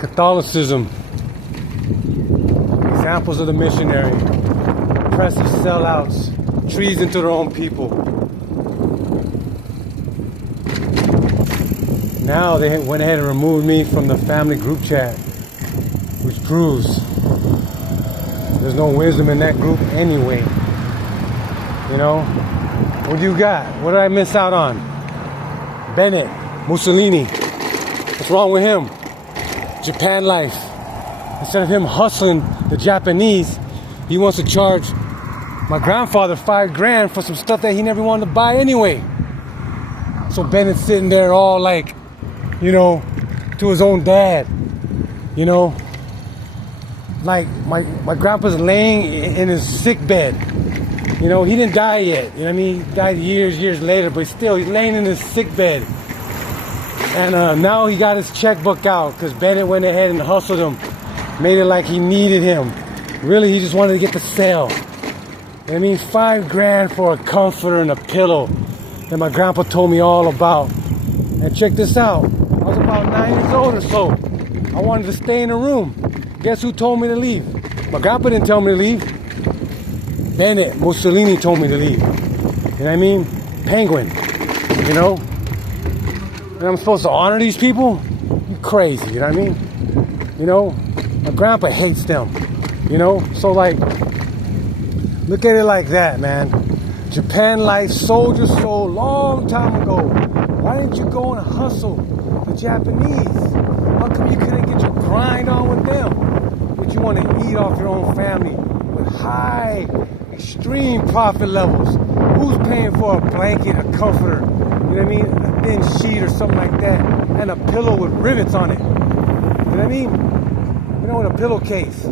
Catholicism, examples of the missionary, oppressive sellouts, treason to their own people. Now they went ahead and removed me from the family group chat, which proves there's no wisdom in that group anyway. You know? What do you got? What did I miss out on? Bennett, Mussolini. What's wrong with him? Japan life. Instead of him hustling the Japanese, he wants to charge my grandfather $5,000 for some stuff that he never wanted to buy anyway. So Bennett's sitting there all like, you know, to his own dad. You know, like my grandpa's laying in his sick bed. You know, he didn't die yet. You know what I mean? He died years later, but still, he's laying in his sick bed. And now he got his checkbook out because Bennett went ahead and hustled him. Made it like he needed him. Really, he just wanted to get the sale. You know what I mean? $5,000 for a comforter and a pillow that my grandpa told me all about. And check this out. I was about 9 years old or so. I wanted to stay in the room. Guess who told me to leave? My grandpa didn't tell me to leave. Bennett, Mussolini told me to leave. You know what I mean? Penguin. You know? And I'm supposed to honor these people? You crazy, you know what I mean? You know? My grandpa hates them. You know? So like, look at it like that, man. Japan life sold your soul long time ago. Why didn't you go and hustle the Japanese? How come you couldn't get your grind on with them? But you want to eat off your own family with high, extreme profit levels. Who's paying for a blanket, a comforter, you know what I mean? A thin sheet or something like that, and a pillow with rivets on it. You know what I mean? You know, in a pillowcase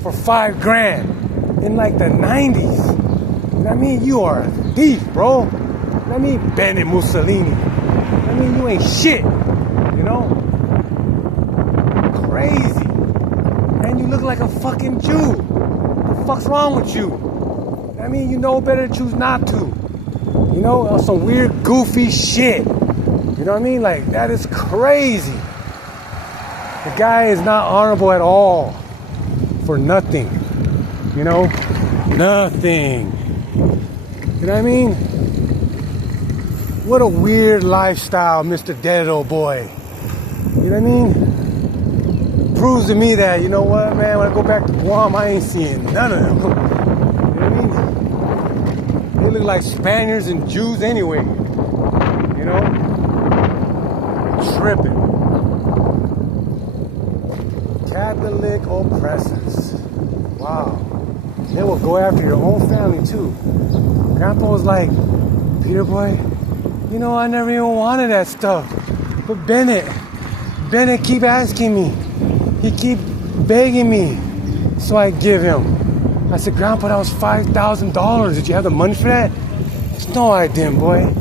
for $5,000 in like the 90s. You know what I mean? You are a thief, bro. You know what I mean? Bennett Mussolini. You know what I mean? You ain't shit. You know? Crazy. And you look like a fucking Jew. What the fuck's wrong with you? I mean, you know better to choose not to. You know, on some weird, goofy shit. You know what I mean? Like, that is crazy. The guy is not honorable at all. For nothing. You know? Nothing. You know what I mean? What a weird lifestyle, Mr. Dedo boy. You know what I mean? Proves to me that, you know what, man, when I go back to Guam, I ain't seeing none of them. You know what I mean? They look like Spaniards and Jews anyway. You know? Tripping. Catholic oppressors. Wow. They will go after your own family too. Grandpa was like, Peter boy, you know, I never even wanted that stuff. But Bennett keep asking me. He keep begging me. So I give him. I said, Grandpa, that was $5,000. Did you have the money for that? No, I didn't, boy.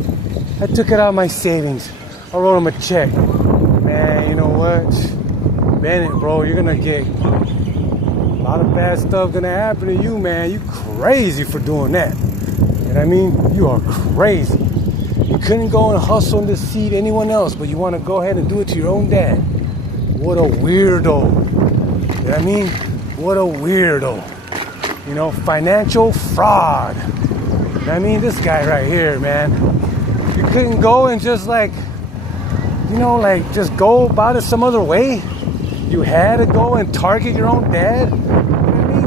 I took it out of my savings. I wrote him a check. Man, you know what? Bennett, bro, you're gonna get a lot of bad stuff gonna happen to you, man. You crazy for doing that. You know what I mean? You are crazy. You couldn't go and hustle and deceive anyone else, but you want to go ahead and do it to your own dad. What a weirdo. You know what I mean? What a weirdo. You know, financial fraud. You know what I mean? This guy right here, man. You couldn't go and just like, you know, like just go about it some other way. You had to go and target your own dad. You know what I mean?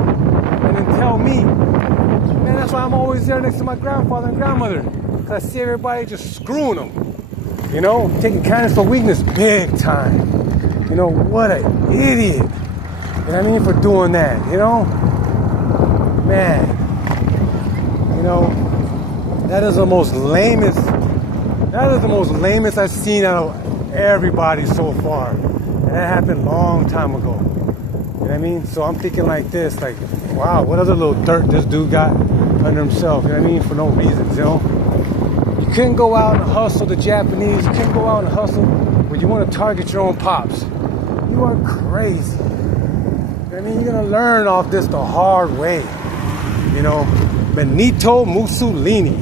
And then tell me. Man, that's why I'm always there next to my grandfather and grandmother. Because I see everybody just screwing them. You know, taking kindness for weakness big time. You know, what an idiot. You know what I mean? For doing that, you know? Man. You know, that is the most lamest I've seen out of everybody so far. And that happened a long time ago. You know what I mean? So I'm thinking like this, like, wow, what other little dirt this dude got under himself, you know what I mean? For no reasons, you know? You couldn't go out and hustle the Japanese. You couldn't go out and hustle when you want to target your own pops. You are crazy. You know what I mean? You're going to learn off this the hard way. You know, Benito Mussolini.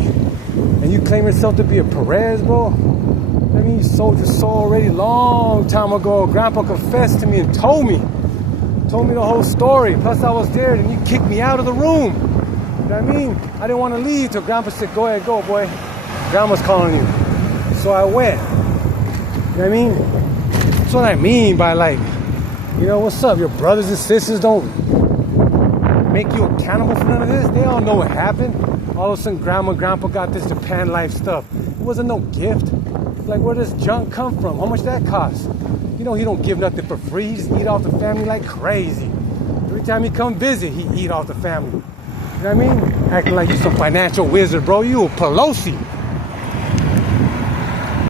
And you claim yourself to be a Perez, bro? I I mean? You sold your soul already long time ago. Grandpa confessed to me and told me the whole story. Plus I was there and you kicked me out of the room. You know what I mean? I didn't want to leave till Grandpa said, go ahead, go, boy. Grandma's calling you. So I went. You know what I mean? That's what I mean by like, you know, what's up? Your brothers and sisters don't make you accountable for none of this. They all know what happened. All of a sudden, Grandma and Grandpa got this Japan life stuff. It wasn't no gift. Like, where does junk come from? How much that cost? You know, he don't give nothing for free. He just eat off the family like crazy. Every time he come visit, he eat off the family. You know what I mean? Acting like you some financial wizard, bro. You a Pelosi.